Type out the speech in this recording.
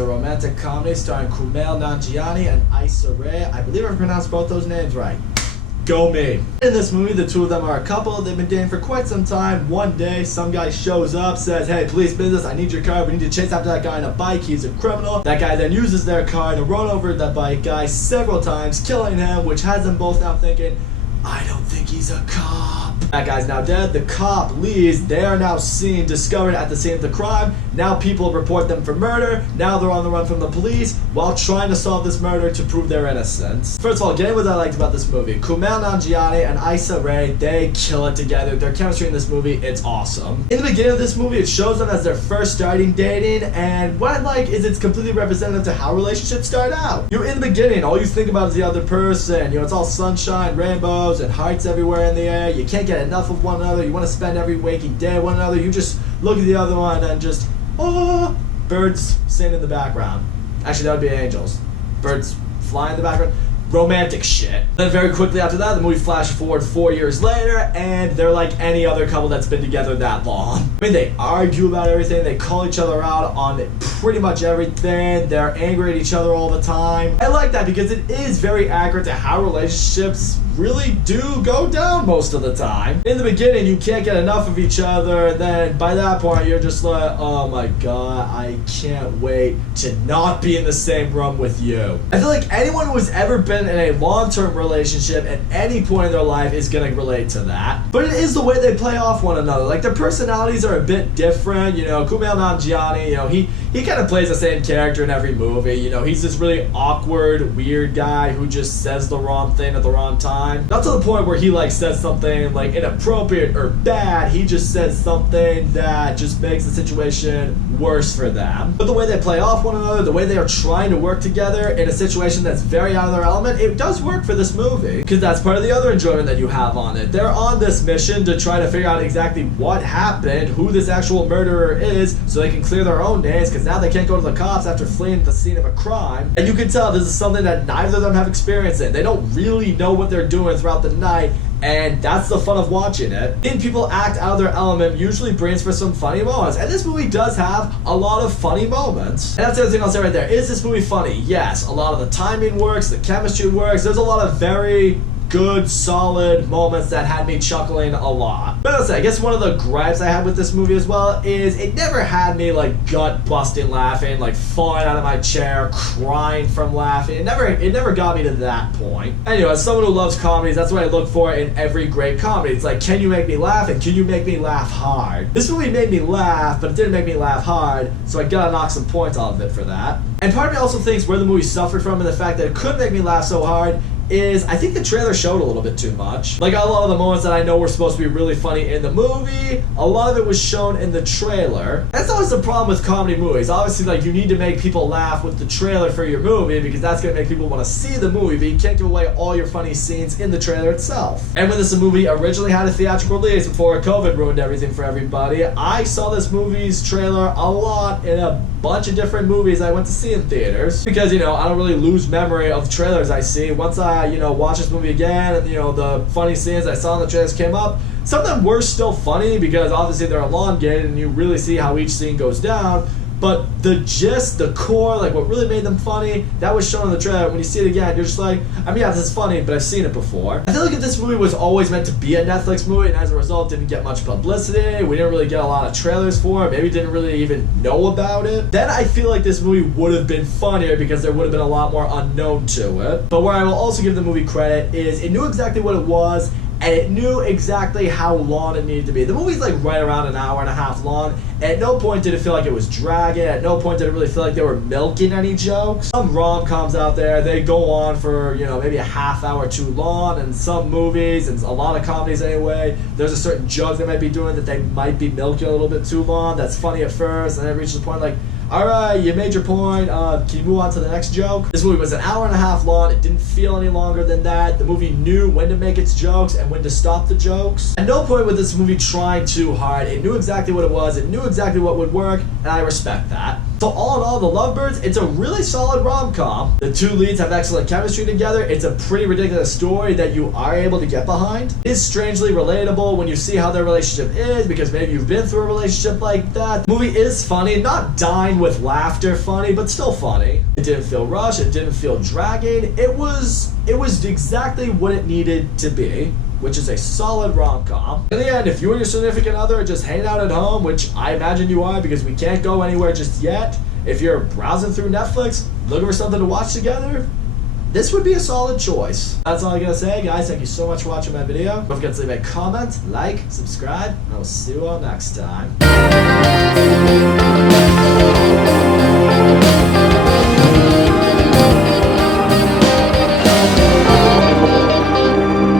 a romantic comedy starring Kumail Nanjiani and Issa Rae. I believe I pronounced both those names right. Go me. In this movie, the two of them are a couple. They've been dating for quite some time. One day, some guy shows up, says, "Hey, police business, I need your car. We need to chase after that guy on a bike. He's a criminal." That guy then uses their car to run over that bike guy several times, killing him, which has them both now thinking, "I don't think he's a cop." That guy's now dead. The cop leaves. They are now seen, discovered at the scene of the crime. Now people report them for murder. Now they're on the run from the police while trying to solve this murder to prove their innocence. First of all, getting what I liked about this movie. Kumail Nanjiani and Issa Rae, they kill it together. Their chemistry in this movie, it's awesome. In the beginning of this movie, it shows them as they're first starting dating, and what I like is it's completely representative to how relationships start out. You're in the beginning, all you think about is the other person. You know, it's all sunshine, rainbows, and hearts everywhere in the air. You can't get enough of one another. You want to spend every waking day with one another. You just look at the other one and just, oh, birds sing in the background. Actually, that would be angels. Birds fly in the background. Romantic shit. Then very quickly after that, the movie flashes forward 4 years later, and they're like any other couple that's been together that long. I mean, they argue about everything. They call each other out on pretty much everything. They're angry at each other all the time. I like that because it is very accurate to how relationships really do go down most of the time. In the beginning, you can't get enough of each other, and then by that point, you're just like, oh my god, I can't wait to not be in the same room with you. I feel like anyone who has ever been in a long-term relationship at any point in their life is gonna relate to that. But it is the way they play off one another. Like, their personalities are a bit different. You know, Kumail Nanjiani, you know, he kind of plays the same character in every movie. You know, he's this really awkward, weird guy who just says the wrong thing at the wrong time. Not to the point where he like says something like inappropriate or bad. He just says something that just makes the situation worse for them. But the way they play off one another, the way they are trying to work together in a situation that's very out of their element, it does work for this movie. Because that's part of the other enjoyment that you have on it. They're on this mission to try to figure out exactly what happened, who this actual murderer is, so they can clear their own names, because now they can't go to the cops after fleeing the scene of a crime. And you can tell this is something that neither of them have experience in. They don't really know what they're doing throughout the night, and that's the fun of watching it. Seeing people act out of their element usually brings for some funny moments, and this movie does have a lot of funny moments. And that's the other thing I'll say right there. Is this movie funny? Yes. A lot of the timing works, the chemistry works. There's a lot of very good, solid moments that had me chuckling a lot. But I guess one of the gripes I had with this movie as well is it never had me like gut-busting laughing, like falling out of my chair, crying from laughing. It never got me to that point. Anyway, as someone who loves comedies, that's what I look for in every great comedy. It's like, can you make me laugh, and can you make me laugh hard? This movie made me laugh, but it didn't make me laugh hard, so I gotta knock some points off of it for that. And part of me also thinks where the movie suffered from and the fact that it couldn't make me laugh so hard is I think the trailer showed a little bit too much. Like, a lot of the moments that I know were supposed to be really funny in the movie, a lot of it was shown in the trailer. That's always the problem with comedy movies. Obviously, like, you need to make people laugh with the trailer for your movie because that's gonna make people want to see the movie, but you can't give away all your funny scenes in the trailer itself. And when this movie originally had a theatrical release before COVID ruined everything for everybody, I saw this movie's trailer a lot in a bunch of different movies I went to see in theaters because, you know, I don't really lose memory of trailers I see. Once I, you know, watch this movie again and, you know, the funny scenes I saw in the trailers came up, some of them were still funny because obviously they're elongated and you really see how each scene goes down. But the gist, the core, like what really made them funny, that was shown in the trailer. When you see it again, you're just like, I mean, yeah, this is funny, but I've seen it before. I feel like if this movie was always meant to be a Netflix movie and as a result didn't get much publicity, we didn't really get a lot of trailers for it, maybe didn't really even know about it, then I feel like this movie would have been funnier because there would have been a lot more unknown to it. But where I will also give the movie credit is it knew exactly what it was, and it knew exactly how long it needed to be. The movie's like right around an hour and a half long, and at no point did it feel like it was dragging, at no point did it really feel like they were milking any jokes. Some rom-coms out there, they go on for, you know, maybe a half hour too long, and some movies, and a lot of comedies anyway, there's a certain joke they might be doing that they might be milking a little bit too long, that's funny at first, and then it reaches the point like, alright, you made your point, can you move on to the next joke? This movie was an hour and a half long, it didn't feel any longer than that. The movie knew when to make its jokes and when to stop the jokes. At no point was this movie trying too hard. It knew exactly what it was, it knew exactly what would work, and I respect that. So all in all, The Lovebirds, it's a really solid rom-com. The two leads have excellent chemistry together. It's a pretty ridiculous story that you are able to get behind. It is strangely relatable when you see how their relationship is, because maybe you've been through a relationship like that. The movie is funny, not dying with laughter funny, but still funny. It didn't feel rushed, it didn't feel dragging. It was exactly what it needed to be, which is a solid rom-com. In the end, if you and your significant other are just hanging out at home, which I imagine you are because we can't go anywhere just yet, if you're browsing through Netflix, looking for something to watch together, this would be a solid choice. That's all I gotta say, guys. Thank you so much for watching my video. Don't forget to leave a comment, like, subscribe, and I will see you all next time.